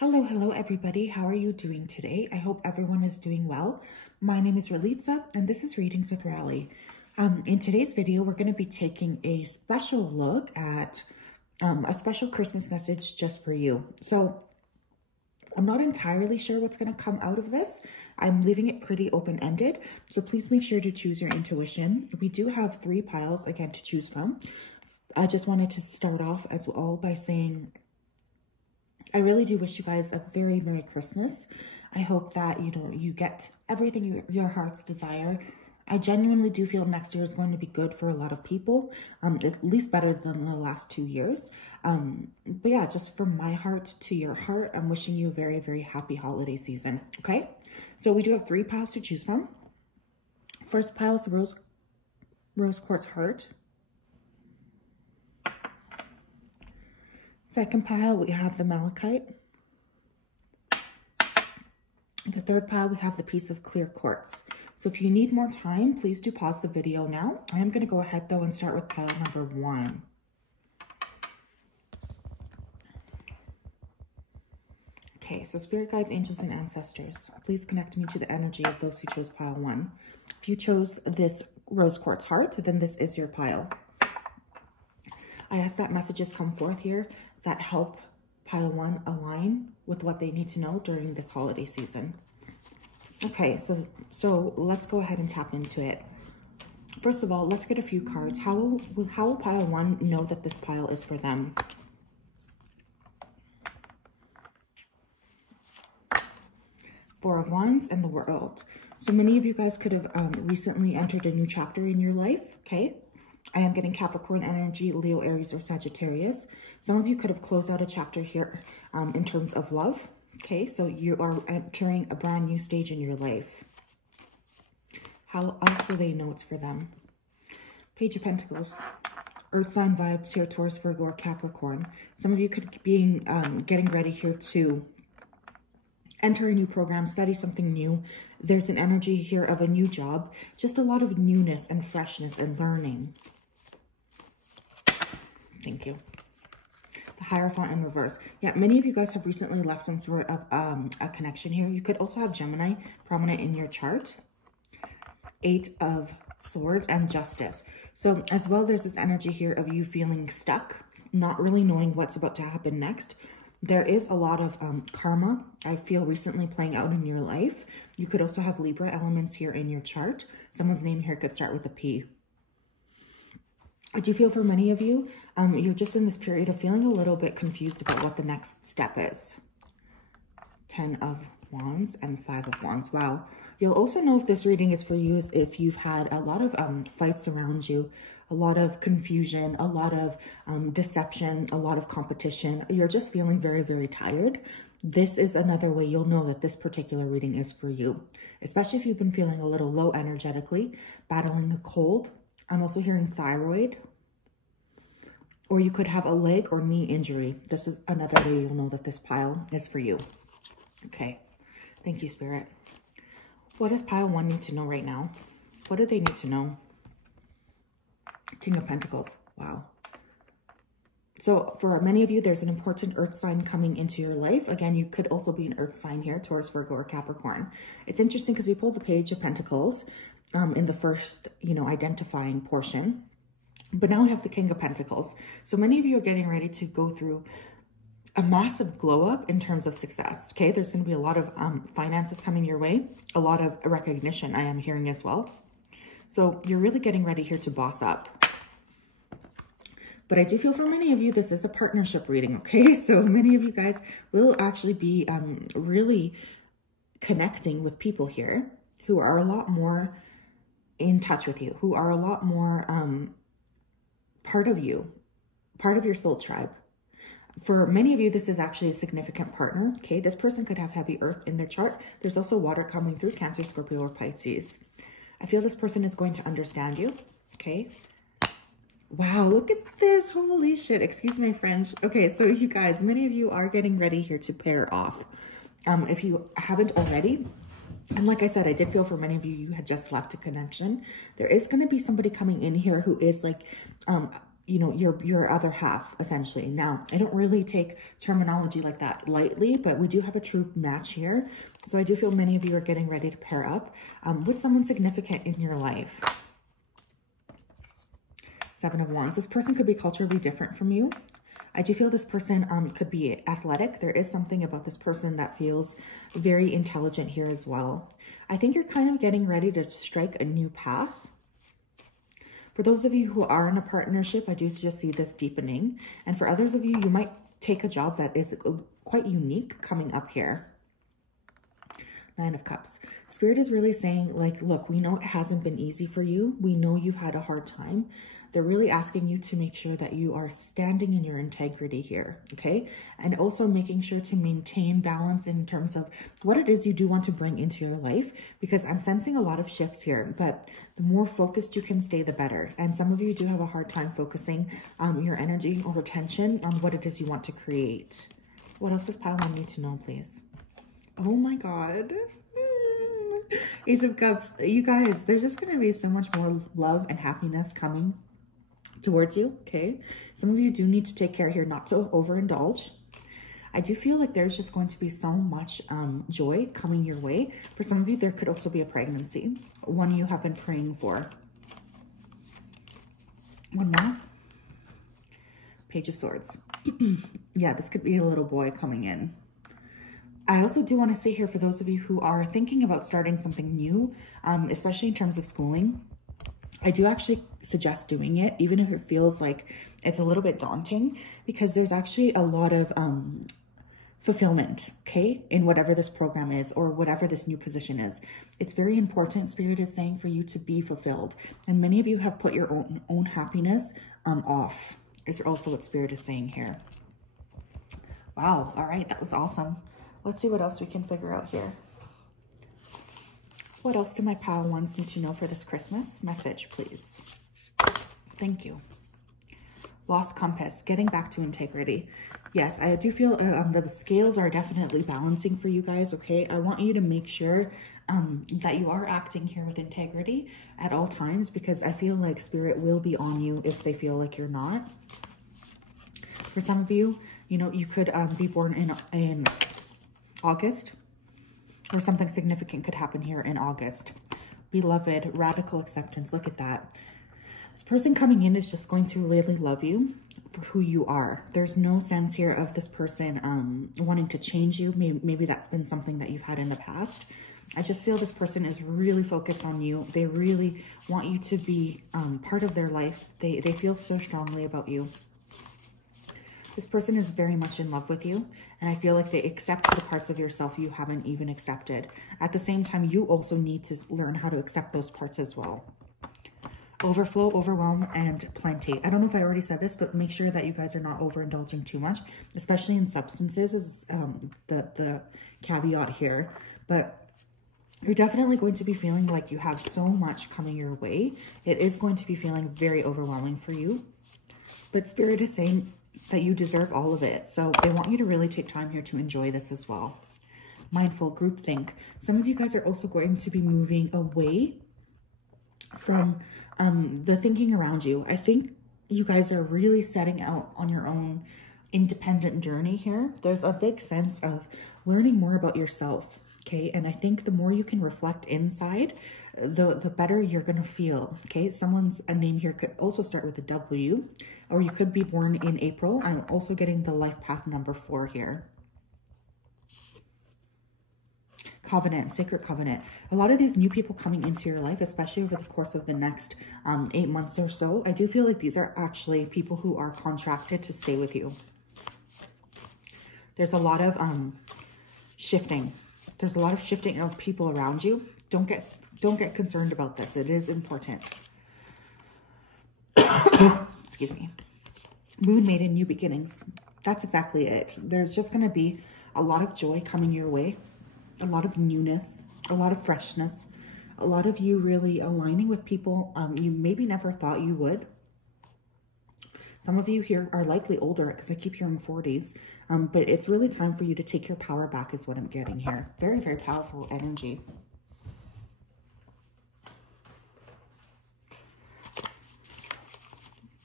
Hello everybody. How are you doing today? I hope everyone is doing well. My name is Ralitza and this is Readings with Rally. In today's video, we're going to be taking a special look at a special Christmas message just for you. So I'm not entirely sure what's going to come out of this. I'm leaving it pretty open-ended. So please make sure to choose your intuition. We do have 3 piles again to choose from. I just wanted to start off as well by saying I really do wish you guys a very Merry Christmas. I hope that, you get everything your heart's desire. I genuinely do feel next year is going to be good for a lot of people, at least better than the last 2 years. But yeah, just from my heart to your heart, I'm wishing you a very, very happy holiday season, okay? So we do have 3 piles to choose from. First pile is the Rose Quartz Heart. Second pile, we have the Malachite. The third pile, we have the piece of clear quartz. So if you need more time, please do pause the video now. I am going to go ahead though and start with pile number 1. Okay, so spirit guides, angels, and ancestors, please connect me to the energy of those who chose pile 1. If you chose this Rose Quartz Heart, then this is your pile. I ask that messages come forth here that help pile 1 align with what they need to know during this holiday season. Okay, so let's go ahead and tap into it. First of all, let's get a few cards. How will pile 1 know that this pile is for them? Four of Wands and the World. So many of you guys could have recently entered a new chapter in your life, okay? I am getting Capricorn energy, Leo, Aries, or Sagittarius. Some of you could have closed out a chapter here in terms of love. Okay, so you are entering a brand new stage in your life. How else will they know it's for them? Page of Pentacles. Earth sign vibes here, Taurus, Virgo, or Capricorn. Some of you could be getting ready here to enter a new program, study something new. There's an energy here of a new job. Just a lot of newness and freshness and learning. Thank you. The Hierophant in reverse. Yeah, many of you guys have recently left some sort of a connection here. You could also have Gemini prominent in your chart. 8 of Swords and Justice. So as well, there's this energy here of you feeling stuck, not really knowing what's about to happen next. There is a lot of karma, I feel, recently playing out in your life. You could also have Libra elements here in your chart. Someone's name here could start with a P. I do feel for many of you, you're just in this period of feeling a little bit confused about what the next step is. 10 of Wands and 5 of Wands. Wow. You'll also know if this reading is for you is if you've had a lot of fights around you, a lot of confusion, a lot of deception, a lot of competition. You're just feeling very, very tired. This is another way you'll know that this particular reading is for you, especially if you've been feeling a little low energetically, battling a cold. I'm also hearing thyroid, or you could have a leg or knee injury. This is another way you'll know that this pile is for you. Okay, thank you, Spirit. What does pile 1 need to know right now? What do they need to know? King of Pentacles. Wow. So for many of you, there's an important earth sign coming into your life. Again, you could also be an earth sign here, Taurus, Virgo, or Capricorn. It's interesting because we pulled the Page of Pentacles in the first, identifying portion. But now we have the King of Pentacles. So many of you are getting ready to go through a massive glow up in terms of success. Okay, there's going to be a lot of finances coming your way, a lot of recognition I am hearing as well. So you're really getting ready here to boss up. But I do feel for many of you, this is a partnership reading, okay? So many of you guys will actually be really connecting with people here who are a lot more in touch with you, who are a lot more part of you, part of your soul tribe. For many of you, this is actually a significant partner, okay? This person could have heavy earth in their chart. There's also water coming through, Cancer, Scorpio, or Pisces. I feel this person is going to understand you, okay? Wow, look at this. Holy shit. Excuse my French. Okay, so you guys, many of you are getting ready here to pair off. If you haven't already, and like I said, I did feel for many of you, you had just left a connection. There is going to be somebody coming in here who is like, you know, your other half, essentially. Now, I don't really take terminology like that lightly, but we do have a true match here. So I do feel many of you are getting ready to pair up with someone significant in your life. Seven of Wands. This person could be culturally different from you. I do feel this person could be athletic. There is something about this person that feels very intelligent here as well. I think you're kind of getting ready to strike a new path. For those of you who are in a partnership, I do just see this deepening. And for others of you, you might take a job that is quite unique coming up here. Nine of Cups. Spirit is really saying, like, look, we know it hasn't been easy for you. We know you've had a hard time. They're really asking you to make sure that you are standing in your integrity here, okay? And also making sure to maintain balance in terms of what it is you do want to bring into your life, because I'm sensing a lot of shifts here, but the more focused you can stay, the better. And some of you do have a hard time focusing your energy or attention on what it is you want to create. What else does Pile 1 need to know, please? Oh my God. Ace of Cups. You guys, there's just going to be so much more love and happiness coming towards you, okay? Some of you do need to take care here not to overindulge. I do feel like there's just going to be so much joy coming your way. For some of you, there could also be a pregnancy, one you have been praying for. One more. Page of Swords. Yeah, this could be a little boy coming in. I also do want to say here, for those of you who are thinking about starting something new, especially in terms of schooling, I do actually suggest doing it, even if it feels like it's a little bit daunting, because there's actually a lot of fulfillment, okay, in whatever this program is or whatever this new position is. It's very important, Spirit is saying, for you to be fulfilled. And many of you have put your own happiness off, is also what Spirit is saying here. Wow, all right, that was awesome. Let's see what else we can figure out here. What else do my Pile 1s need to know for this Christmas? Message, please. Thank you. Lost compass, getting back to integrity. Yes, I do feel the scales are definitely balancing for you guys, okay? I want you to make sure that you are acting here with integrity at all times, because I feel like Spirit will be on you if they feel like you're not. For some of you, you know, you could be born in August, or something significant could happen here in August. Beloved, radical acceptance. Look at that. This person coming in is just going to really love you for who you are. There's no sense here of this person wanting to change you. Maybe that's been something that you've had in the past. I just feel this person is really focused on you. They really want you to be part of their life. They feel so strongly about you. This person is very much in love with you, and I feel like they accept the parts of yourself you haven't even accepted. At the same time, you also need to learn how to accept those parts as well. Overflow, overwhelm, and plenty. I don't know if I already said this, but make sure that you guys are not overindulging too much, especially in substances is the caveat here. But you're definitely going to be feeling like you have so much coming your way. It is going to be feeling very overwhelming for you. But Spirit is saying that you deserve all of it. So they want you to really take time here to enjoy this as well. Mindful, groupthink. Some of you guys are also going to be moving away from the thinking around you. I think you guys are really setting out on your own independent journey here. There's a big sense of learning more about yourself, okay? And I think the more you can reflect inside, the better you're going to feel, okay? Someone's name here could also start with a W, or you could be born in April. I'm also getting the life path number 4 here. Covenant, sacred covenant. A lot of these new people coming into your life, especially over the course of the next 8 months or so, I do feel like these are actually people who are contracted to stay with you. There's a lot of shifting. There's a lot of shifting of people around you. Don't get concerned about this. It is important. Excuse me. Moon maiden, new beginnings. That's exactly it. There's just going to be a lot of joy coming your way. A lot of newness, a lot of freshness, a lot of you really aligning with people you maybe never thought you would. Some of you here are likely older because I keep hearing 40s, but it's really time for you to take your power back is what I'm getting here. Very, very powerful energy.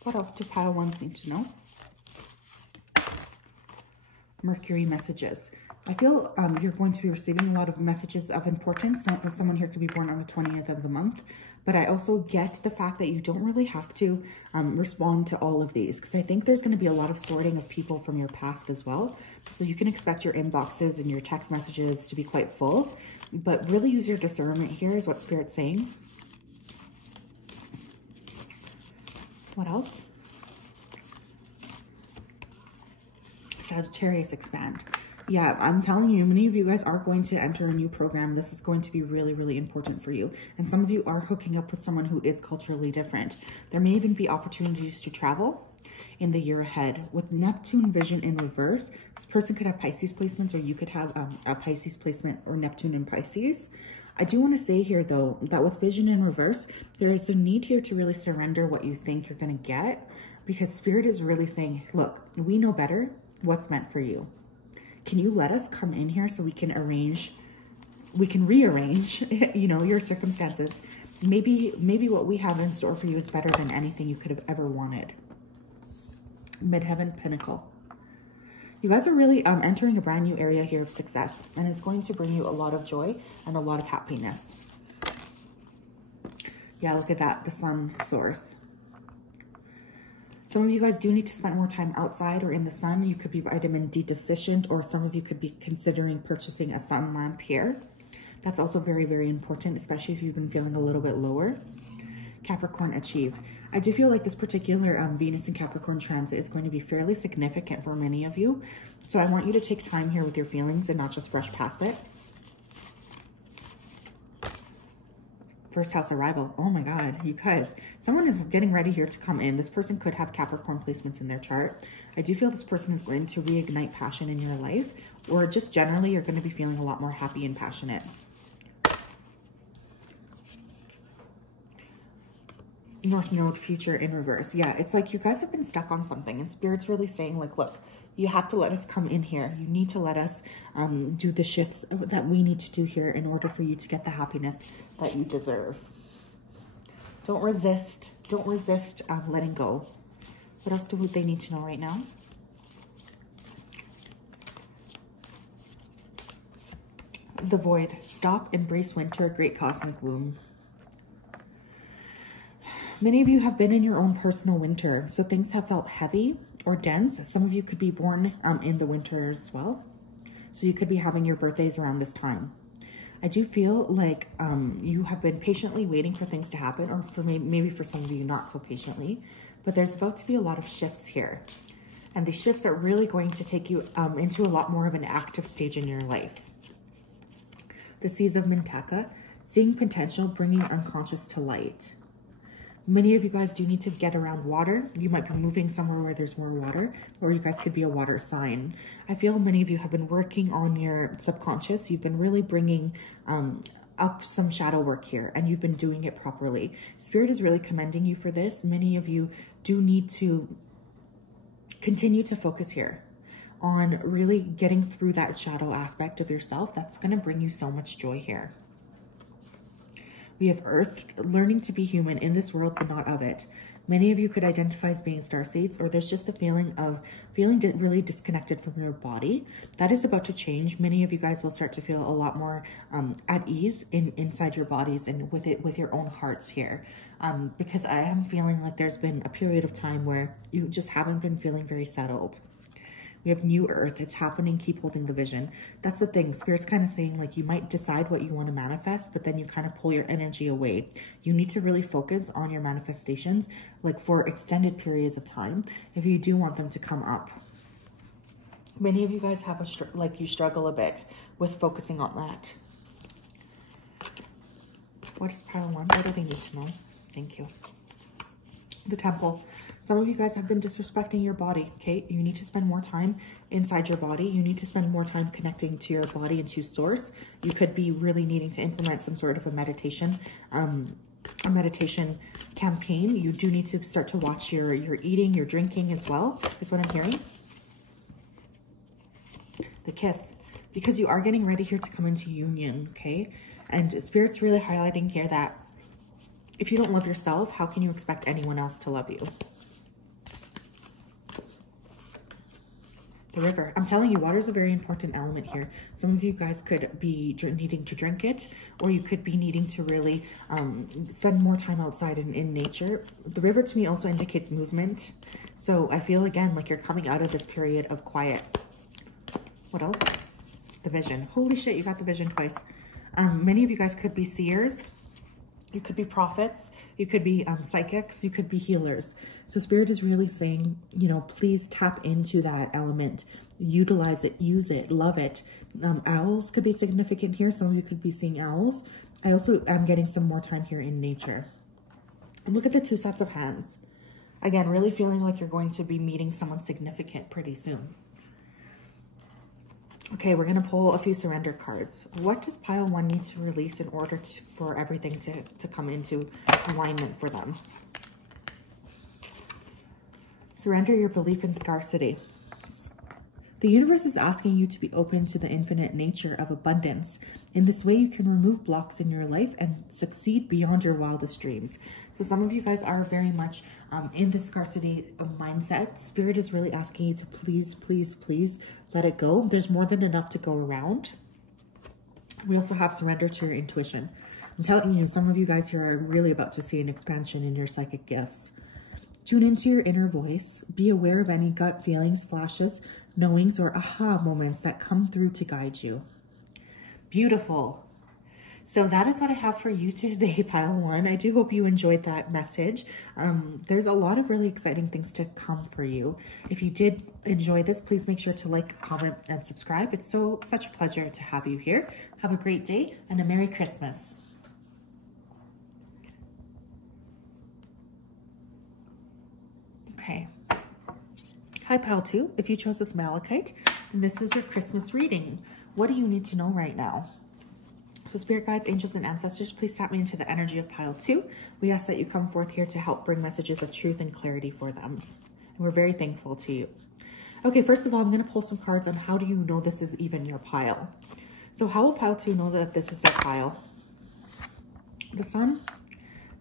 What else do pile ones need to know? Mercury messages. I feel you're going to be receiving a lot of messages of importance. Now, someone here could be born on the 20th of the month, but I also get the fact that you don't really have to respond to all of these, because I think there's going to be a lot of sorting of people from your past as well. So you can expect your inboxes and your text messages to be quite full, but really use your discernment here is what Spirit's saying. What else? Sagittarius expand. Yeah, I'm telling you, many of you guys are going to enter a new program. This is going to be really, really important for you. And some of you are hooking up with someone who is culturally different. There may even be opportunities to travel in the year ahead. With Neptune vision in reverse, this person could have Pisces placements, or you could have a Pisces placement or Neptune in Pisces. I do want to say here, though, that with vision in reverse, there is a need here to really surrender what you think you're going to get, because Spirit is really saying, look, we know better what's meant for you. Can you let us come in here so we can rearrange, you know, your circumstances? Maybe what we have in store for you is better than anything you could have ever wanted. Midheaven Pinnacle. You guys are really entering a brand new area here of success, and it's going to bring you a lot of joy and a lot of happiness. Yeah, look at that, the sun source. Some of you guys do need to spend more time outside or in the sun. You could be vitamin D deficient, or some of you could be considering purchasing a sun lamp here. That's also very, very important, especially if you've been feeling a little bit lower. Capricorn achieve. I do feel like this particular Venus and Capricorn transit is going to be fairly significant for many of you. So I want you to take time here with your feelings and not just rush past it. First house arrival. Oh my God, you guys, someone is getting ready here to come in. This person could have Capricorn placements in their chart. I do feel this person is going to reignite passion in your life, or just generally you're going to be feeling a lot more happy and passionate. North Node future in reverse. Yeah, it's like you guys have been stuck on something, and Spirit's really saying, like, look, you have to let us come in here. You need to let us do the shifts that we need to do here in order for you to get the happiness that you deserve. Don't resist. Don't resist letting go. What else do they need to know right now? The Void. Stop, embrace winter, great cosmic womb. Many of you have been in your own personal winter, so things have felt heavy or dense. Some of you could be born in the winter as well, so you could be having your birthdays around this time. I do feel like you have been patiently waiting for things to happen, or for maybe for some of you not so patiently, but there's about to be a lot of shifts here, and the shifts are really going to take you into a lot more of an active stage in your life. The Seas of Mintaka, seeing potential, bringing unconscious to light. Many of you guys do need to get around water. You might be moving somewhere where there's more water, or you guys could be a water sign. I feel many of you have been working on your subconscious. You've been really bringing up some shadow work here, and you've been doing it properly. Spirit is really commending you for this. Many of you do need to continue to focus here on really getting through that shadow aspect of yourself. That's going to bring you so much joy here. We have Earth, learning to be human in this world, but not of it. Many of you could identify as being starseeds, or there's just a feeling of really disconnected from your body. That is about to change. Many of you guys will start to feel a lot more at ease inside your bodies and with your own hearts here. Because I am feeling like there's been a period of time where you just haven't been feeling very settled. We have New Earth. It's happening. Keep holding the vision. That's the thing. Spirit's kind of saying, like, you might decide what you want to manifest, but then you kind of pull your energy away. You need to really focus on your manifestations, like for extended periods of time, if you do want them to come up. Many of you guys have you struggle a bit with focusing on that. What is pile one? What do they need to know? Thank you. The Temple. Some of you guys have been disrespecting your body, okay? You need to spend more time inside your body. You need to spend more time connecting to your body and to source. You could be really needing to implement some sort of a meditation campaign. You do need to start to watch your eating, your drinking as well, is what I'm hearing. The Kiss. Because you are getting ready here to come into union, okay? And Spirit's really highlighting here that if you don't love yourself, how can you expect anyone else to love you? The river. I'm telling you, water is a very important element here. Some of you guys could be needing to drink it, or you could be needing to really spend more time outside in nature. The river to me also indicates movement. So I feel, again, like you're coming out of this period of quiet. What else? The vision. Holy shit, you got the vision twice. Many of you guys could be seers. You could be prophets. You could be psychics. You could be healers. So Spirit is really saying, you know, please tap into that element. Utilize it. Use it. Love it. Owls could be significant here. Some of you could be seeing owls. I also am getting some more time here in nature. And look at the 2 sets of hands. Again, really feeling like you're going to be meeting someone significant pretty soon. Okay, we're going to pull a few surrender cards. What does pile 1 need to release in order for everything to come into alignment for them? Surrender your belief in scarcity. The universe is asking you to be open to the infinite nature of abundance. In this way, you can remove blocks in your life and succeed beyond your wildest dreams. So some of you guys are very much in the scarcity mindset. Spirit is really asking you to please, please, please let it go. There's more than enough to go around. We also have surrender to your intuition. I'm telling you, some of you guys here are really about to see an expansion in your psychic gifts. Tune into your inner voice. Be aware of any gut feelings, flashes, knowings, or aha moments that come through to guide you. Beautiful. So that is what I have for you today, pile 1. I do hope you enjoyed that message. There's a lot of really exciting things to come for you. If you did enjoy this, please make sure to like, comment, and subscribe. It's such a pleasure to have you here. Have a great day and a Merry Christmas. Okay. Hi, pile 2. If you chose this malachite, then this is your Christmas reading. What do you need to know right now? So spirit guides, angels, and ancestors, please tap me into the energy of pile 2. We ask that you come forth here to help bring messages of truth and clarity for them. And we're very thankful to you. Okay, first of all, I'm going to pull some cards on how do you know this is even your pile. So how will pile 2 know that this is their pile? The Sun,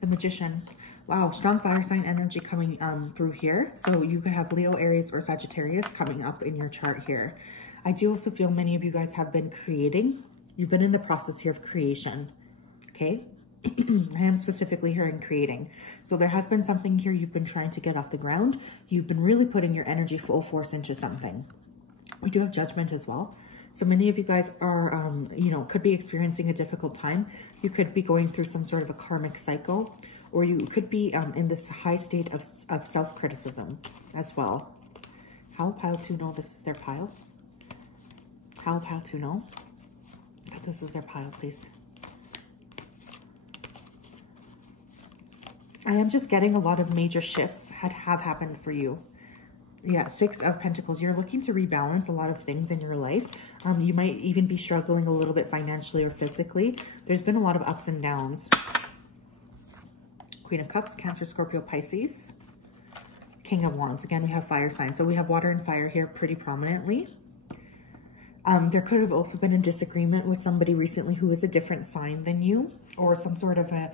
the Magician. Wow, strong fire sign energy coming through here. So you could have Leo, Aries, or Sagittarius coming up in your chart here. I do also feel many of you guys have been creating. You've been in the process here of creation, okay? I am specifically here in creating. So there has been something here you've been trying to get off the ground. You've been really putting your energy full force into something. We do have Judgment as well. So many of you guys are, you know, could be experiencing a difficult time. You could be going through some sort of a karmic cycle, or you could be in this high state of self-criticism as well. How will pile 2 know this is their pile? How will pile 2 know that this is their pile, please? I am just getting a lot of major shifts have happened for you. Yeah, 6 of Pentacles. You're looking to rebalance a lot of things in your life. You might even be struggling a little bit financially or physically. There's been a lot of ups and downs. Queen of Cups, Cancer, Scorpio, Pisces. King of Wands. Again, we have fire signs. So we have water and fire here pretty prominently. There could have also been a disagreement with somebody recently who is a different sign than you, or some sort of a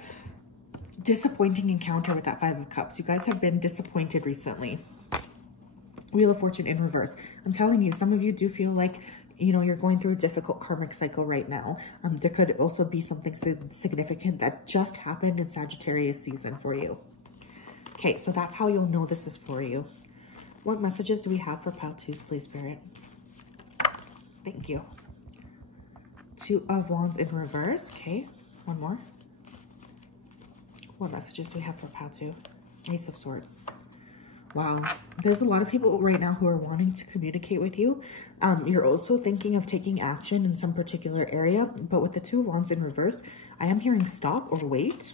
disappointing encounter with that 5 of Cups. You guys have been disappointed recently. Wheel of Fortune in reverse. I'm telling you, some of you do feel like, you know, you're going through a difficult karmic cycle right now. There could also be something significant that just happened in Sagittarius season for you. Okay, so that's how you'll know this is for you. What messages do we have for pile 2s, please, Spirit? Thank you. 2 of Wands in reverse. Okay, one more. What messages do we have for pile 2? Ace of Swords. Wow, there's a lot of people right now who are wanting to communicate with you. You're also thinking of taking action in some particular area, but with the 2 of Wands in reverse, I am hearing stop or wait.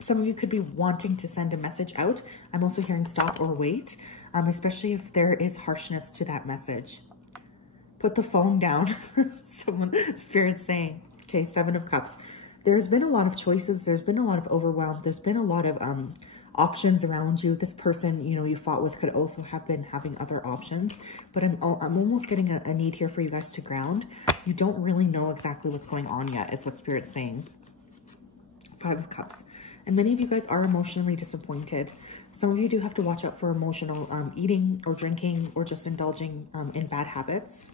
Some of you could be wanting to send a message out. I'm also hearing stop or wait, especially if there is harshness to that message. Put the phone down, Spirit's saying. Okay, 7 of Cups. There's been a lot of choices. There's been a lot of overwhelm. There's been a lot of options around you. This person, you know, you fought with could also have been having other options, but I'm almost getting a need here for you guys to ground. You don't really know exactly what's going on yet, is what Spirit's saying. 5 of Cups. And many of you guys are emotionally disappointed. Some of you do have to watch out for emotional eating or drinking or just indulging in bad habits.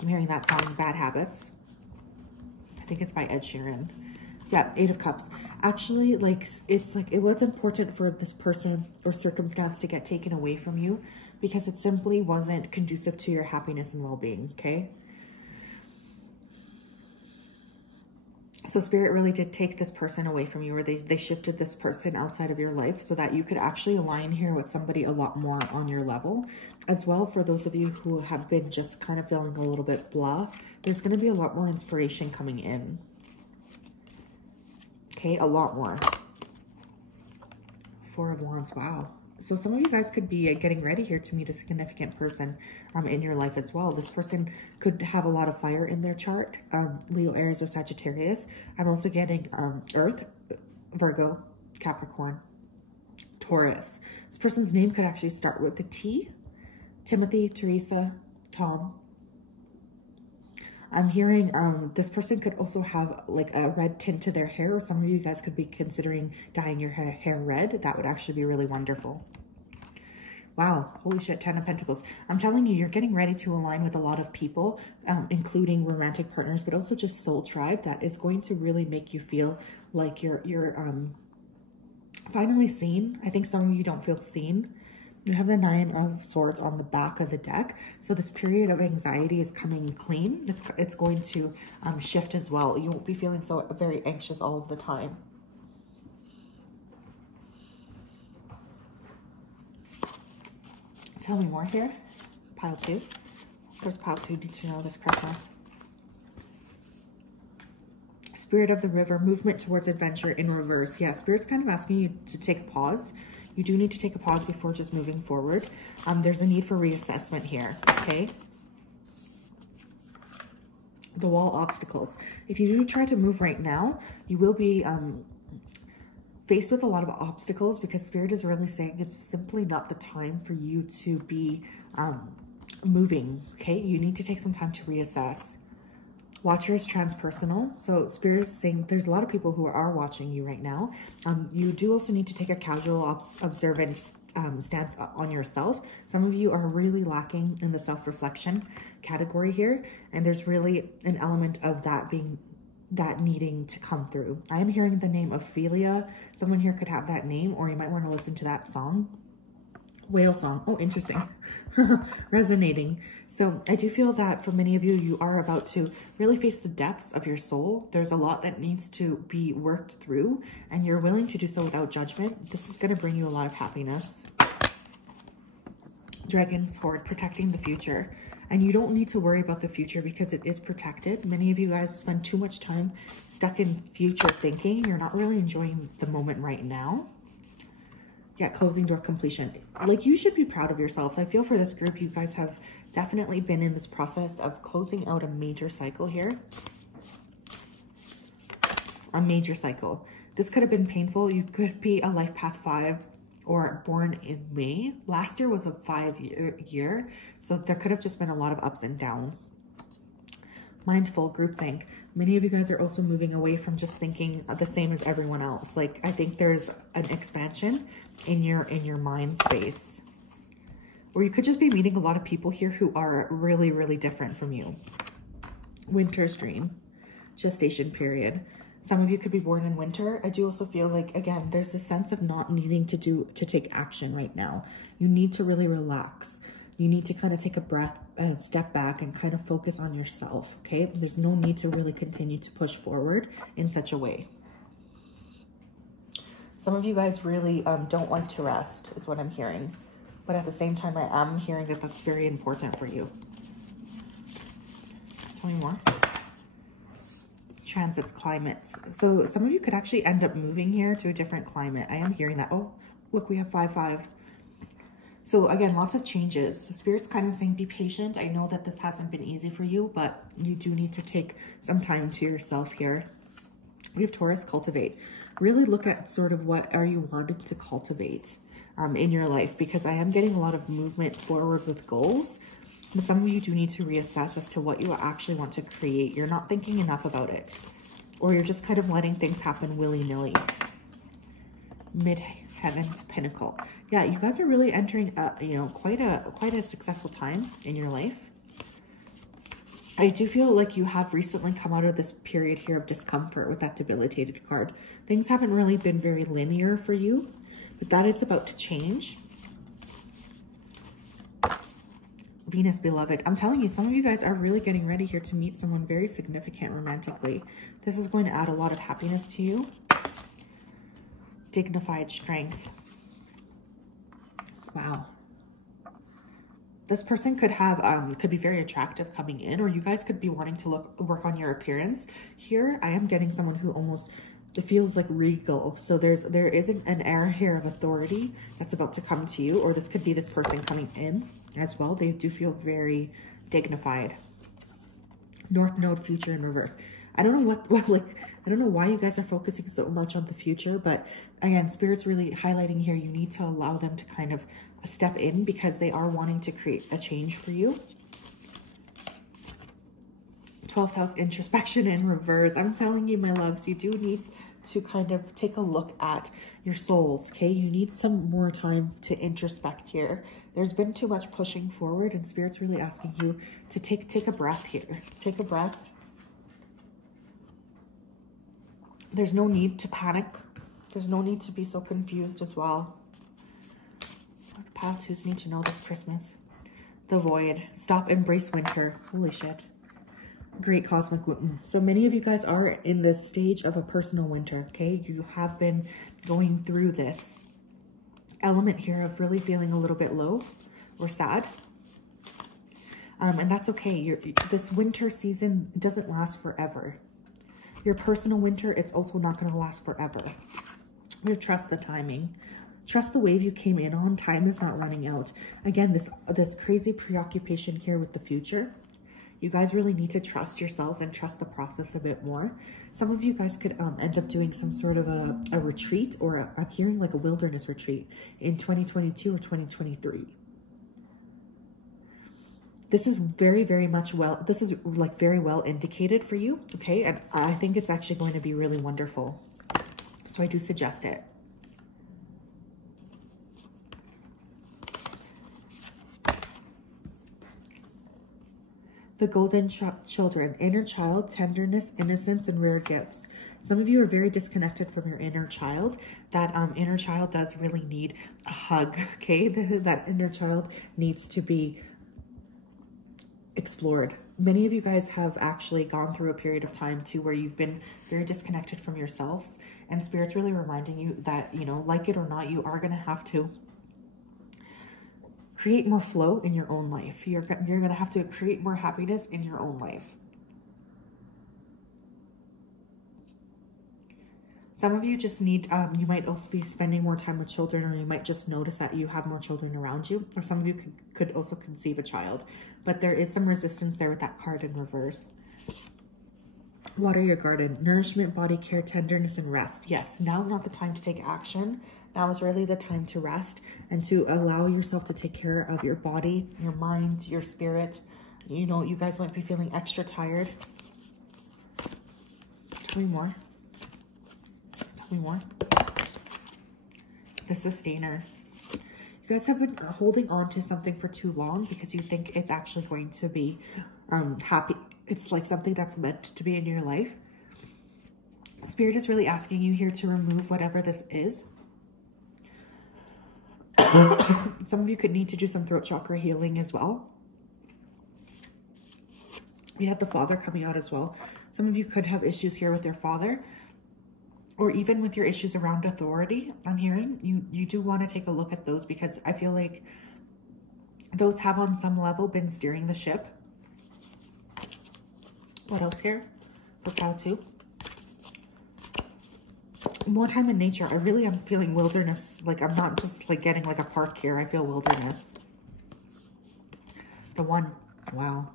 I'm hearing that song, Bad Habits. I think it's by Ed Sheeran. Yeah, 8 of Cups. Actually, like, it's like it was important for this person or circumstance to get taken away from you because it simply wasn't conducive to your happiness and well-being, okay? So Spirit really did take this person away from you, or they shifted this person outside of your life so that you could actually align here with somebody a lot more on your level. As well, for those of you who have been just kind of feeling a little bit blah, there's going to be a lot more inspiration coming in. Okay, a lot more. 4 of Wands, wow. So some of you guys could be getting ready here to meet a significant person in your life as well. This person could have a lot of fire in their chart, Leo, Aries, or Sagittarius. I'm also getting Earth, Virgo, Capricorn, Taurus. This person's name could actually start with a T. Timothy, Teresa, Tom. I'm hearing this person could also have like a red tint to their hair, or some of you guys could be considering dyeing your hair red. That would actually be really wonderful. Wow, holy shit, 10 of Pentacles. I'm telling you, you're getting ready to align with a lot of people, including romantic partners, but also just soul tribe. That is going to really make you feel like you're finally seen. I think some of you don't feel seen. You have the 9 of Swords on the back of the deck. So this period of anxiety is coming clean. It's going to shift as well. You won't be feeling so very anxious all of the time. Tell me more here. Pile 2. Of course, pile 2 needs to know this Christmas. Spirit of the River, movement towards adventure in reverse. Yeah, Spirit's kind of asking you to take a pause. You do need to take a pause before just moving forward. There's a need for reassessment here, okay? The Wall, obstacles. If you do try to move right now, you will be faced with a lot of obstacles because Spirit is really saying it's simply not the time for you to be moving, okay? You need to take some time to reassess. Watcher is transpersonal. So Spirit is saying there's a lot of people who are watching you right now. You do also need to take a casual observance stance on yourself. Some of you are really lacking in the self-reflection category here. And there's really an element of that needing to come through. I am hearing the name Ophelia. Someone here could have that name, or you might want to listen to that song. Whale song. Oh, interesting. Resonating. So I do feel that for many of you, you are about to really face the depths of your soul. There's a lot that needs to be worked through, and you're willing to do so without judgment. This is going to bring you a lot of happiness. Dragon's Hoard, protecting the future. And you don't need to worry about the future because it is protected. Many of you guys spend too much time stuck in future thinking. You're not really enjoying the moment right now. Yeah, closing door, completion. Like, you should be proud of yourselves. I feel for this group, you guys have definitely been in this process of closing out a major cycle here. A major cycle. This could have been painful. You could be a life path 5 or born in May. Last year was a 5-year year, so there could have just been a lot of ups and downs. Mindful, groupthink. Many of you guys are also moving away from just thinking the same as everyone else. Like, I think there's an expansion in your mind space. Or you could just be meeting a lot of people here who are really, really different from you. Winter's dream, gestation period. Some of you could be born in winter. I do also feel like, again, there's this sense of not needing to take action right now. You need to really relax. You need to kind of take a breath and step back and kind of focus on yourself, okay? There's no need to really continue to push forward in such a way. Some of you guys really don't like to rest, is what I'm hearing. But at the same time, I am hearing that that's very important for you. Tell me more. Transits, climates. So some of you could actually end up moving here to a different climate. I am hearing that. Oh, look, we have 5-5. So again, lots of changes. So Spirit's kind of saying, be patient. I know that this hasn't been easy for you, but you do need to take some time to yourself here. We have Taurus, cultivate. Really look at sort of what are you wanting to cultivate in your life, because I am getting a lot of movement forward with goals. And some of you do need to reassess as to what you actually want to create. You're not thinking enough about it, or you're just kind of letting things happen willy-nilly. Midheaven, 10 and Pinnacle. Yeah, you guys are really entering, you know, quite a successful time in your life. I do feel like you have recently come out of this period here of discomfort with that debilitated card. Things haven't really been very linear for you, but that is about to change. Venus, beloved. I'm telling you, some of you guys are really getting ready here to meet someone very significant romantically. This is going to add a lot of happiness to you. Dignified strength. Wow. This person could have, could be very attractive coming in, or you guys could be wanting to work on your appearance. Here, I am getting someone who almost, it feels like regal. So there isn't an air here of authority that's about to come to you, or this could be this person coming in as well. They do feel very dignified. North Node, future in reverse. I don't know I don't know why you guys are focusing so much on the future, but again, Spirit's really highlighting here. You need to allow them to kind of step in because they are wanting to create a change for you. 12th house, introspection in reverse. I'm telling you, my loves, you do need to kind of take a look at your souls, okay? You need some more time to introspect here. There's been too much pushing forward, and Spirit's really asking you to take a breath here. Take a breath. There's no need to panic. There's no need to be so confused as well. What paths need to know this Christmas? The void. Stop, embrace winter. Holy shit. Great cosmic wound. So many of you guys are in this stage of a personal winter, okay? You have been going through this element here of really feeling a little bit low or sad. And that's okay. This winter season doesn't last forever. Your personal winter, it's also not going to last forever. You trust the timing. Trust the wave you came in on. Time is not running out. Again, this crazy preoccupation here with the future. You guys really need to trust yourselves and trust the process a bit more. Some of you guys could end up doing some sort of a retreat, or I'm hearing like a wilderness retreat in 2022 or 2023. This is very, very much this is like very well indicated for you, okay? And I think it's actually going to be really wonderful. So I do suggest it. The golden children, inner child, tenderness, innocence, and rare gifts. Some of you are very disconnected from your inner child. That inner child does really need a hug, okay? That inner child needs to be explored. Many of you guys have actually gone through a period of time too where you've been very disconnected from yourselves, and Spirit's really reminding you that, you know, like it or not, you are going to have to create more flow in your own life. You're going to have to create more happiness in your own life. Some of you just need, you might also be spending more time with children, or you might just notice that you have more children around you, or some of you could also conceive a child, but there is some resistance there with that card in reverse. Water your garden, nourishment, body care, tenderness, and rest. Yes, now's not the time to take action. Now is really the time to rest and to allow yourself to take care of your body, your mind, your spirit. You know, you guys might be feeling extra tired. Tell me more. Tell me more. The sustainer. You guys have been holding on to something for too long because you think it's actually going to be happy. It's like something that's meant to be in your life. Spirit is really asking you here to remove whatever this is. Some of you could need to do some throat chakra healing as well. We have the father coming out as well. Some of you could have issues here with your father, or even with your issues around authority. I'm hearing you do want to take a look at those, because I feel like those have on some level been steering the ship. What else here for cow 2? More time in nature. I really am feeling wilderness. Like, I'm not just like getting like a park here. I feel wilderness. The one. Wow.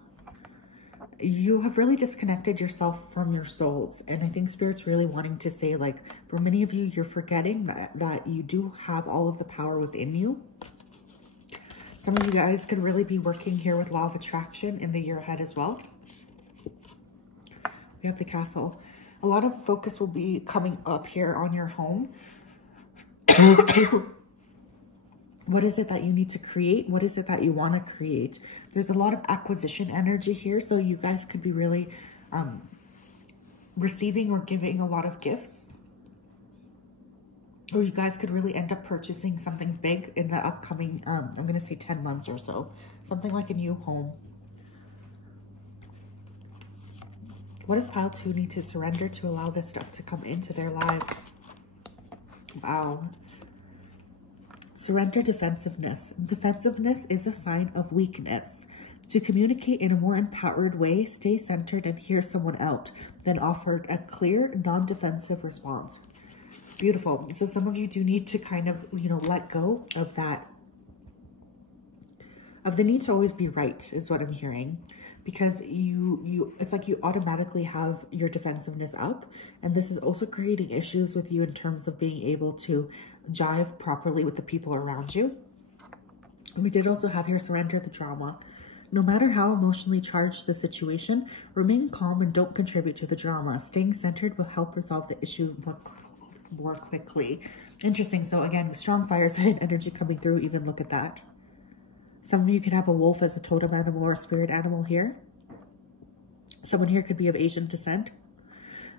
You have really disconnected yourself from your souls. And I think Spirit's really wanting to say, like, for many of you, you're forgetting that you do have all of the power within you. Some of you guys could really be working here with law of attraction in the year ahead as well. We have the castle. A lot of focus will be coming up here on your home. What is it that you need to create? What is it that you want to create? There's a lot of acquisition energy here. So you guys could be really receiving or giving a lot of gifts. Or you guys could really end up purchasing something big in the upcoming, I'm going to say 10 months or so. Something like a new home. What does pile 2 need to surrender to allow this stuff to come into their lives? Wow. Surrender defensiveness. Defensiveness is a sign of weakness. To communicate in a more empowered way, stay centered and hear someone out, then offer a clear, non-defensive response. Beautiful. So some of you do need to kind of, you know, let go of that, of the need to always be right, is what I'm hearing. Because it's like you automatically have your defensiveness up. And this is also creating issues with you in terms of being able to jive properly with the people around you. And we did also have here, surrender the drama. No matter how emotionally charged the situation, remain calm and don't contribute to the drama. Staying centered will help resolve the issue more quickly. Interesting. So again, strong fire sign energy coming through. Even look at that. Some of you could have a wolf as a totem animal or a spirit animal here. Someone here could be of Asian descent.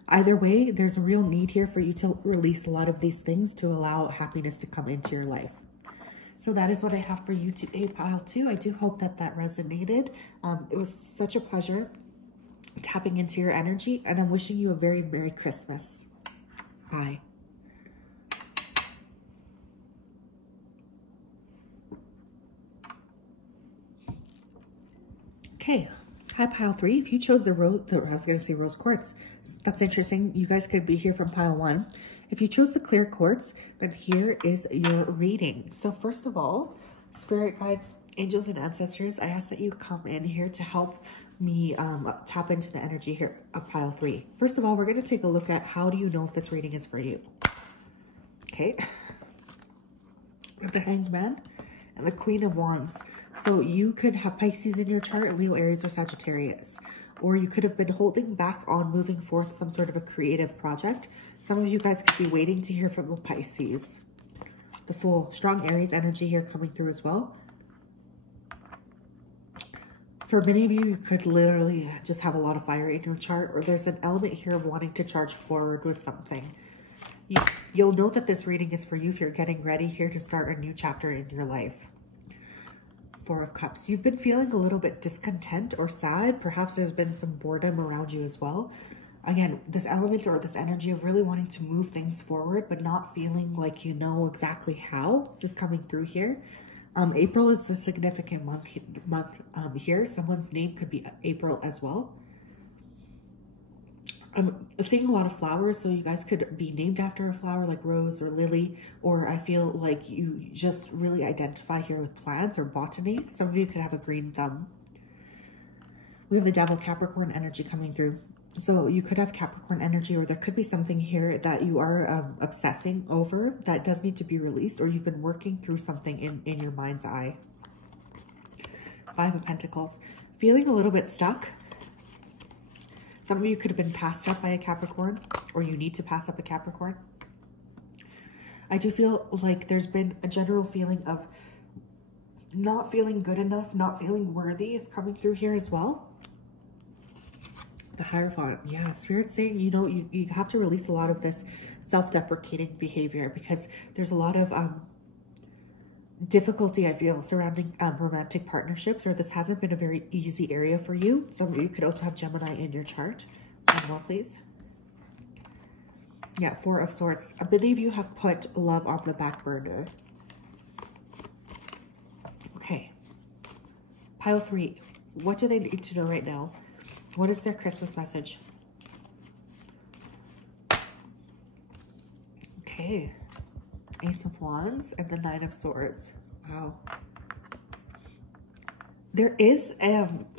Either way, there's a real need here for you to release a lot of these things to allow happiness to come into your life. So that is what I have for you today, pile 2. I do hope that that resonated. It was such a pleasure tapping into your energy, and I'm wishing you a very Merry Christmas. Bye. Okay, hi pile 3. If you chose the rose, I was going to say rose quartz. That's interesting. You guys could be here from pile 1. If you chose the clear quartz, then here is your reading. So first of all, spirit guides, angels, and ancestors, I ask that you come in here to help me tap into the energy here of pile 3. First of all, we're going to take a look at how do you know if this reading is for you. Okay. With the Hanged Man and the Queen of Wands. So you could have Pisces in your chart, Leo, Aries, or Sagittarius. Or you could have been holding back on moving forth some sort of a creative project. Some of you guys could be waiting to hear from the Pisces. The Fool, strong Aries energy here coming through as well. For many of you, you could literally just have a lot of fire in your chart, or there's an element here of wanting to charge forward with something. You'll know that this reading is for you if you're getting ready here to start a new chapter in your life. 4 of Cups. You've been feeling a little bit discontent or sad. Perhaps there's been some boredom around you as well. Again, this element or this energy of really wanting to move things forward, but not feeling like you know exactly how is coming through here. April is a significant month here. Someone's name could be April as well. I'm seeing a lot of flowers, so you guys could be named after a flower like rose or lily, or I feel like you just really identify here with plants or botany. Some of you could have a green thumb. We have the Devil, Capricorn energy coming through. So you could have Capricorn energy, or there could be something here that you are obsessing over that does need to be released, or you've been working through something in your mind's eye. 5 of Pentacles. Feeling a little bit stuck. Some of you could have been passed up by a Capricorn, or you need to pass up a Capricorn. I do feel like there's been a general feeling of not feeling good enough, not feeling worthy is coming through here as well. The Hierophant, yeah, Spirit's saying, you know, you have to release a lot of this self-deprecating behavior, because there's a lot of difficulty, I feel, surrounding romantic partnerships, or this hasn't been a very easy area for you. Some of you could also have Gemini in your chart. One more, please. Yeah, 4 of Swords. I believe you have put love on the back burner. Okay. Pile 3. What do they need to know right now? What is their Christmas message? Okay. Ace of Wands and the 9 of Swords. Wow. There is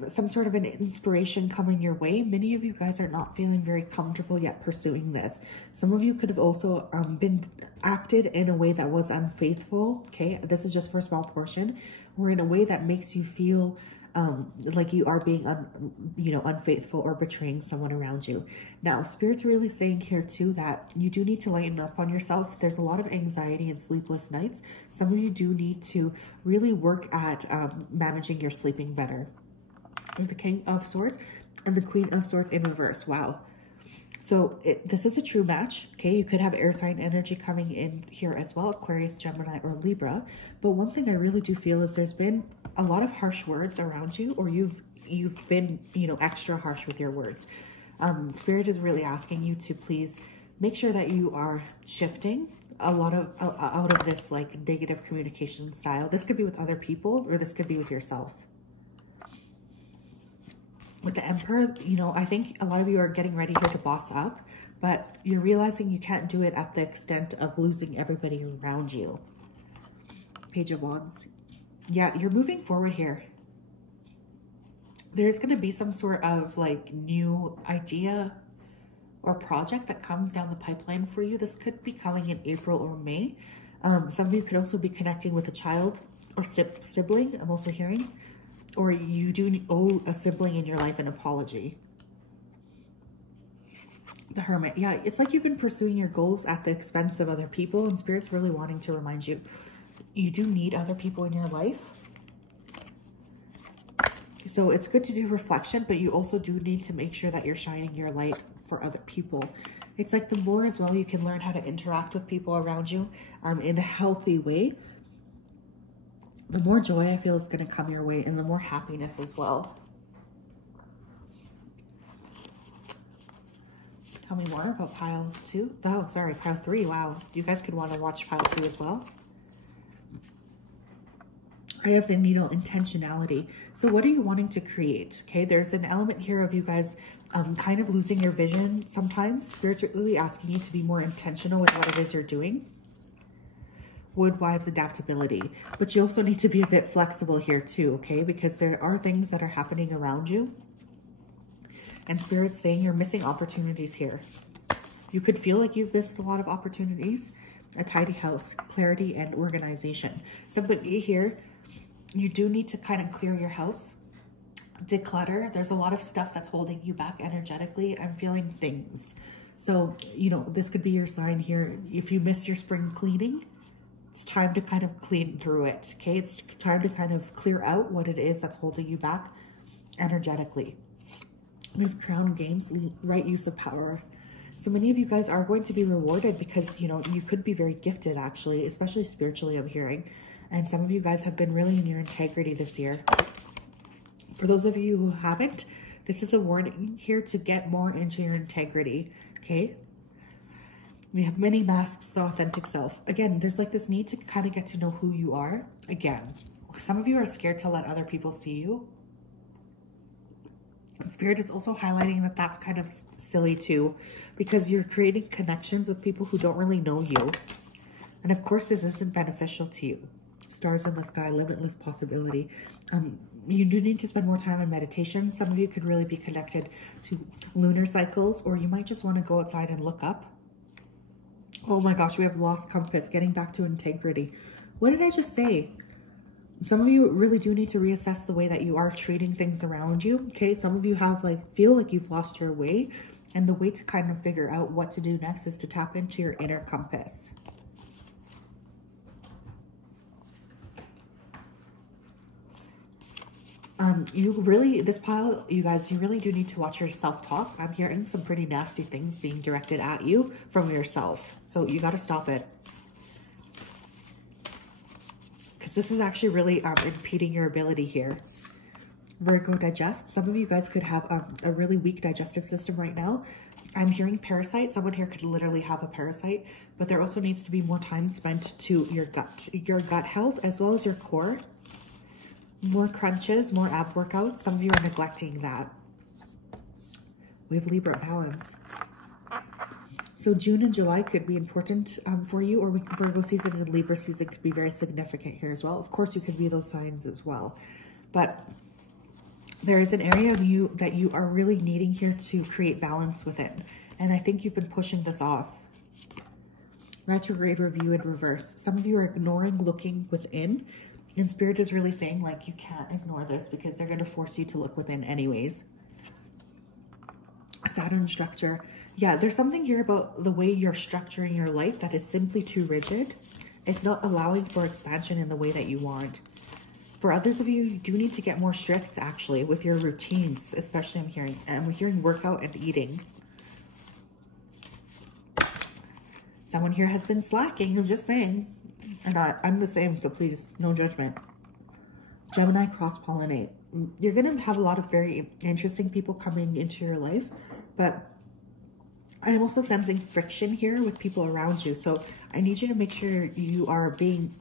some sort of an inspiration coming your way. Many of you guys are not feeling very comfortable yet pursuing this. Some of you could have also been acted in a way that was unfaithful. Okay, this is just for a small portion, or in a way that makes you feel like you are being, unfaithful or betraying someone around you. Now, Spirit's really saying here too that you do need to lighten up on yourself. There's a lot of anxiety and sleepless nights. Some of you do need to really work at managing your sleeping better. With the King of Swords and the Queen of Swords in reverse. Wow. So this is a true match, okay? You could have air sign energy coming in here as well, Aquarius, Gemini, or Libra. But one thing I really do feel is there's been a lot of harsh words around you, or you've been, extra harsh with your words. Spirit is really asking you to please make sure that you are shifting a lot of out of this like negative communication style. This could be with other people, or this could be with yourself. With the Emperor, I think a lot of you are getting ready here to boss up, but you're realizing you can't do it at the extent of losing everybody around you. Page of Wands. Yeah, you're moving forward here. There's going to be some sort of like new idea or project that comes down the pipeline for you. This could be coming in April or May. Some of you could also be connecting with a child or sibling, I'm also hearing. Or you do owe a sibling in your life an apology. The Hermit. Yeah, it's like you've been pursuing your goals at the expense of other people, and Spirit's really wanting to remind you, you do need other people in your life. So it's good to do reflection, but you also do need to make sure that you're shining your light for other people. It's like the more as well you can learn how to interact with people around you in a healthy way, the more joy I feel is going to come your way, and the more happiness as well. Tell me more about pile 2. Oh, sorry, pile 3. Wow. You guys could want to watch pile 2 as well. I have the Needle, intentionality. So what are you wanting to create? Okay, there's an element here of you guys kind of losing your vision sometimes. Spirit's really asking you to be more intentional with what it is you're doing. Woodwives, adaptability. But you also need to be a bit flexible here too, okay? Because there are things that are happening around you. And Spirit's saying you're missing opportunities here. You could feel like you've missed a lot of opportunities. A tidy house, clarity and organization. Somebody here, you do need to kind of clear your house. Declutter. There's a lot of stuff that's holding you back energetically. I'm feeling things. So, this could be your sign here. If you missed your spring cleaning, it's time to kind of clean through it, okay? It's time to kind of clear out what it is that's holding you back energetically. With Crown Games, right use of power. So many of you guys are going to be rewarded because, you could be very gifted actually, especially spiritually, I'm hearing. And some of you guys have been really in your integrity this year. For those of you who haven't, this is a warning here to get more into your integrity, okay? We have many masks, the authentic self. Again, there's like this need to kind of get to know who you are. Again, some of you are scared to let other people see you. And Spirit is also highlighting that that's kind of silly too, because you're creating connections with people who don't really know you. And of course, this isn't beneficial to you. Stars in the sky, limitless possibility. You do need to spend more time in meditation. Some of you could really be connected to lunar cycles, or you might just want to go outside and look up. Oh my gosh, we have lost compass, getting back to integrity. What did I just say? Some of you really do need to reassess the way that you are treating things around you, okay? Some of you have feel like you've lost your way, and the way to kind of figure out what to do next is to tap into your inner compass. This pile, you guys, you really do need to watch your self-talk. I'm hearing some pretty nasty things being directed at you from yourself. So you got to stop it. Because this is actually really impeding your ability here. Virgo, digest. Some of you guys could have a really weak digestive system right now. I'm hearing parasite. Someone here could literally have a parasite, but there also needs to be more time spent to your gut health, as well as your core. More crunches, more ab workouts. Some of you are neglecting that. We have Libra, balance. So June and July could be important for you, or Virgo season and Libra season could be very significant here as well. Of course, you could be those signs as well. But there is an area of you that you are really needing here to create balance within. And I think you've been pushing this off. Retrograde, review, and reverse. Some of you are ignoring looking within And Spirit is really saying, like, you can't ignore this because they're going to force you to look within anyways. Saturn structure. Yeah, there's something here about the way you're structuring your life that is simply too rigid. It's not allowing for expansion in the way that you want. For others of you, you do need to get more strict, actually, with your routines, especially I'm hearing. And we're hearing workout and eating. Someone here has been slacking, I'm just saying. And I'm the same, so please, no judgment. Gemini, cross-pollinate. You're going to have a lot of very interesting people coming into your life, but I'm also sensing friction here with people around you. So I need you to make sure you are being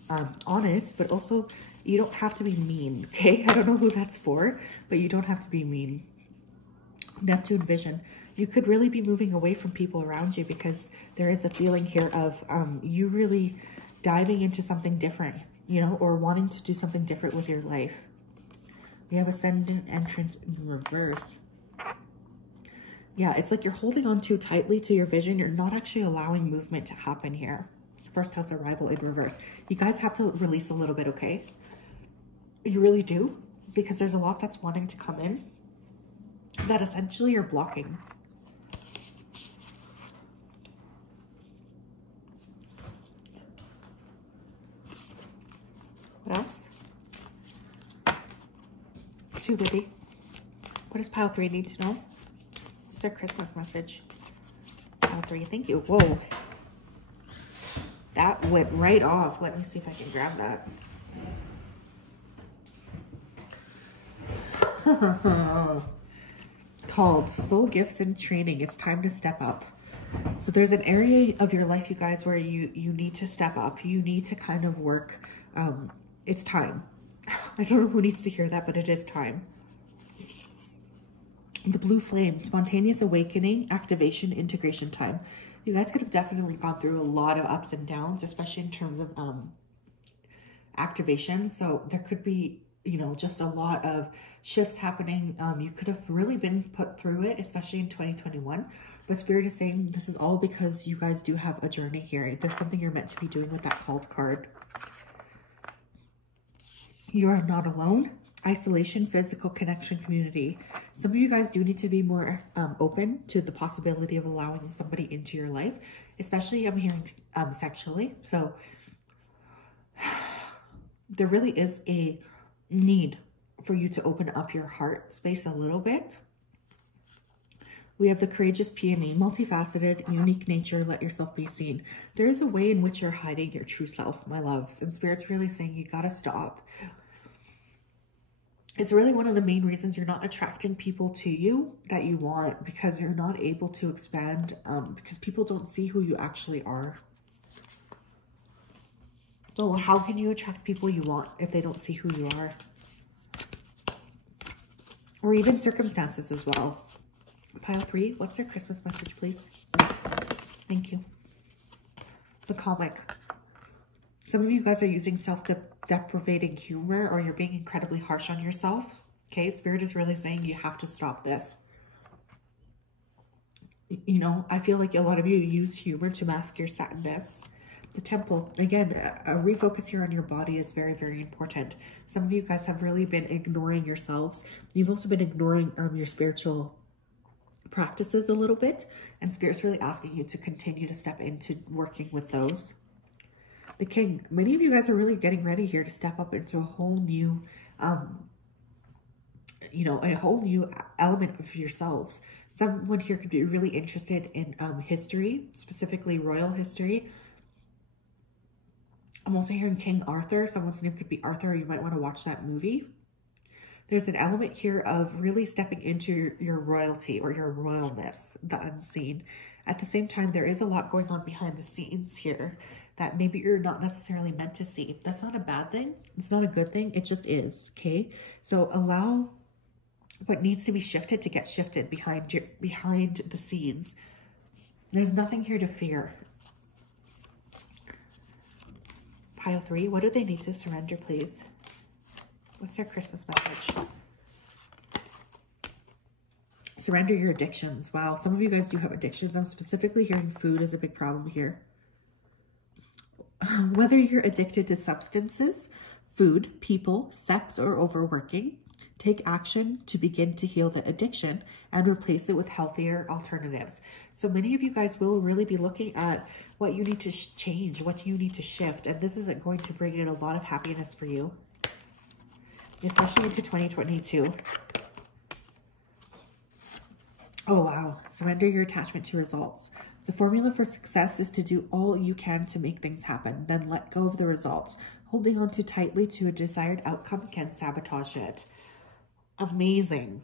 honest, but also you don't have to be mean, okay? I don't know who that's for, but you don't have to be mean. Neptune vision. You could really be moving away from people around you because there is a feeling here of you really diving into something different, you know, or wanting to do something different with your life. We have ascendant entrance in reverse. Yeah, it's like you're holding on too tightly to your vision. You're not actually allowing movement to happen here. First house arrival in reverse. You guys have to release a little bit, okay? You really do, because there's a lot that's wanting to come in that essentially you're blocking. What else? Too witty. What does pile 3 need to know? What's their Christmas message? Pile 3, thank you. Whoa. That went right off. Let me see if I can grab that. Called Soul Gifts and Training. It's time to step up. So there's an area of your life, you guys, where you need to step up. You need to kind of work. It's time. I don't know who needs to hear that, but it is time. The blue flame, spontaneous awakening, activation, integration time. You guys could have definitely gone through a lot of ups and downs, especially in terms of activation. So there could be, you know, just a lot of shifts happening. You could have really been put through it, especially in 2021. But Spirit is saying this is all because you guys do have a journey here. There's something you're meant to be doing with that called card. You are not alone. Isolation, physical connection, community. Some of you guys do need to be more open to the possibility of allowing somebody into your life, especially I'm hearing sexually. So there really is a need for you to open up your heart space a little bit. We have the courageous peony, multifaceted, unique nature, let yourself be seen. There is a way in which you're hiding your true self, my loves. And Spirit's really saying you gotta stop. It's really one of the main reasons you're not attracting people to you that you want, because you're not able to expand, because people don't see who you actually are. So how can you attract people you want if they don't see who you are? Or even circumstances as well. Pile 3, what's their Christmas message, please? Thank you. The comic. Some of you guys are using self-deprecating humor, or you're being incredibly harsh on yourself. Okay, Spirit is really saying you have to stop this. You know, I feel like a lot of you use humor to mask your sadness. The temple, again, a refocus here on your body is very, very important. Some of you guys have really been ignoring yourselves. You've also been ignoring your spiritual practices a little bit, and Spirit's really asking you to continue to step into working with those. The king, many of you guys are really getting ready here to step up into a whole new, you know, a whole new element of yourselves. Someone here could be really interested in history, specifically royal history. I'm also hearing King Arthur. Someone's name could be Arthur. You might want to watch that movie. There's an element here of really stepping into your royalty or your royalness, the unseen. At the same time, there is a lot going on behind the scenes here that maybe you're not necessarily meant to see. That's not a bad thing. It's not a good thing. It just is, okay? So allow what needs to be shifted to get shifted behind the scenes. There's nothing here to fear. Pile 3, what do they need to surrender, please? What's their Christmas message? Surrender your addictions. Wow, some of you guys do have addictions. I'm specifically hearing food is a big problem here. Whether you're addicted to substances, food, people, sex, or overworking. Take action to begin to heal the addiction and replace it with healthier alternatives. So many of you guys will really be looking at what you need to change, what you need to shift. And this is going to bring in a lot of happiness for you, especially into 2022. Oh, wow. Surrender your attachment to results. The formula for success is to do all you can to make things happen, then let go of the results. Holding on too tightly to a desired outcome can sabotage it. Amazing.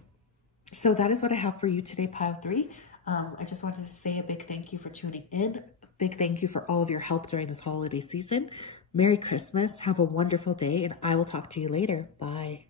So that is what I have for you today, pile 3. I just wanted to say a big thank you for tuning in. Big thank you for all of your help during this holiday season. Merry Christmas. Have a wonderful day, and I will talk to you later. Bye.